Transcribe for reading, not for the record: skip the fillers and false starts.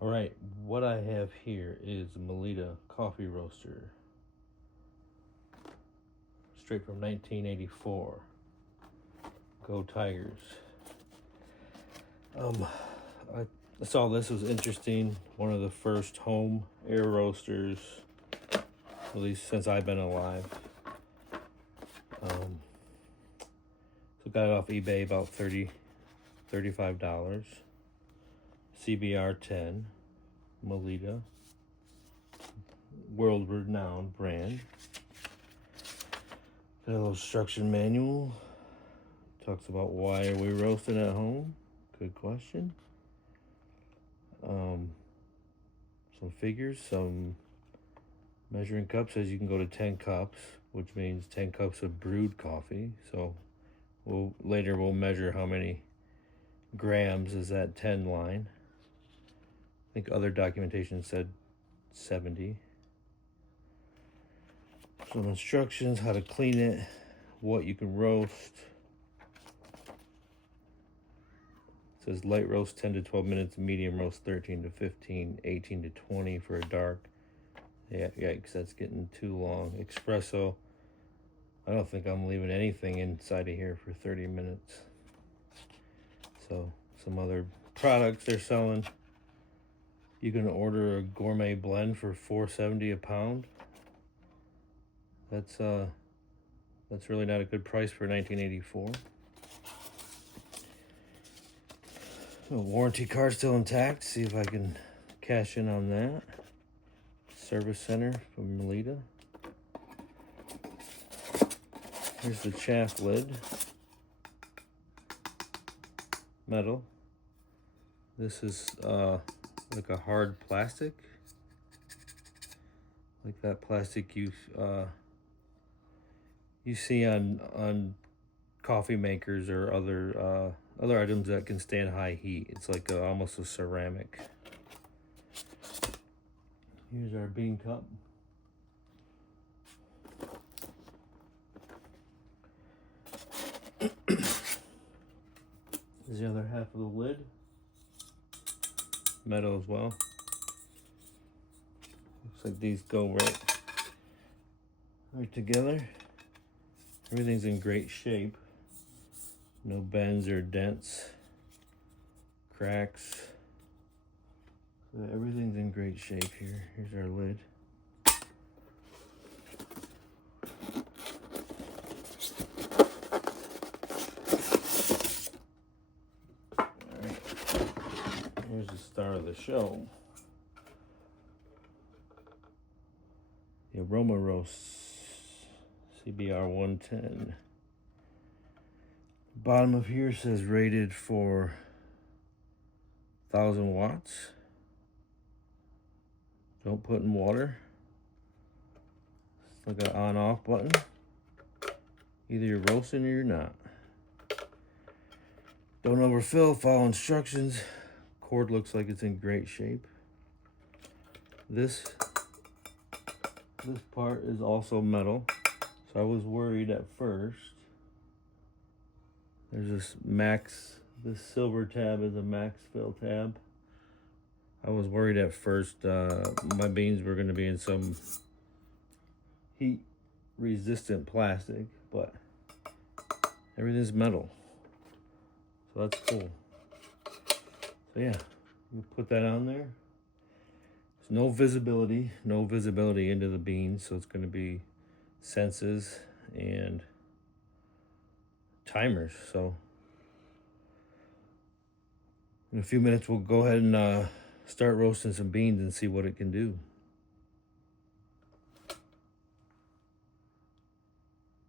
All right, what I have here is a Melitta coffee roaster, straight from 1984. Go Tigers. I saw this was interesting. One of the first home air roasters, at least since I've been alive. So got it off eBay about $35. CBR-10, Melitta, world-renowned brand. Got a little instruction manual. Talks about why are we roasting at home. Good question. Some figures, some measuring cups. Says you can go to 10 cups, which means 10 cups of brewed coffee. So later we'll measure how many grams is that 10 line. I think other documentation said 70. Some instructions, how to clean it, what you can roast. It says light roast 10 to 12 minutes, medium roast 13 to 15, 18 to 20 for a dark. Yeah, yikes, that's getting too long. Espresso, I don't think I'm leaving anything inside of here for 30 minutes. So some other products they're selling. You can order a gourmet blend for $4.70 a pound. That's really not a good price for 1984. Warranty card still intact. See if I can cash in on that. Service center from Melitta. Here's the chaff lid. Metal. This is like a hard plastic. Like that plastic you see on coffee makers or other items that can stand high heat. It's like almost a ceramic. Here's our bean cup. Here's the other half of the lid. Metal as well. Looks like these go right together. Everything's in great shape. No bends or dents, cracks. So everything's in great shape here. Here's our lid. Alright, here's the star of the show. The AromaRoast CBR-10. Bottom of here says rated for 1,000 watts. Don't put in water. It's like an on-off button. Either you're roasting or you're not. Don't overfill, follow instructions. Cord looks like it's in great shape. This part is also metal. So I was worried at first. There's this silver tab is a max fill tab. I was worried at first my beans were going to be in some heat resistant plastic, but everything's metal. So that's cool. So yeah, you put that on there. There's no visibility into the beans, so it's going to be senses and timers. So in a few minutes we'll go ahead and start roasting some beans and see what it can do.